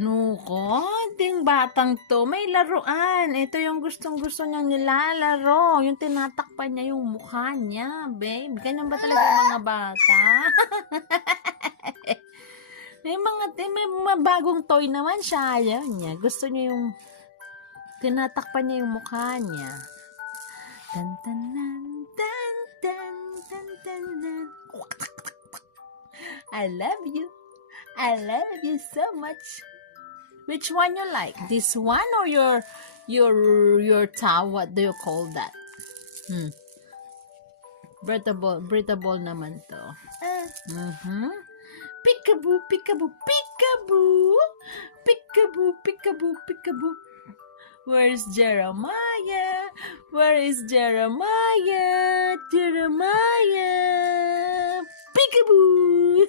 Nuko, ding batang to, may laruan. Ito yung gustong-gusto niyang nilalaro. Yung tinatakpan niya yung mukha niya, babe. Ganyan ba talaga yung mga bata? may mga bagong toy naman siya. Ayaw niya. Gusto niya yung tinatakpan niya yung mukha niya. Tan tan tan tan tan tan tan tan. I love you. I love you so much. Which one you like? This one or your towel? What do you call that? Breathable naman to. Peekaboo, peekaboo, peekaboo, peekaboo, peekaboo, peekaboo. Where's Jeremiah? Where is Jeremiah? Jeremiah, peekaboo.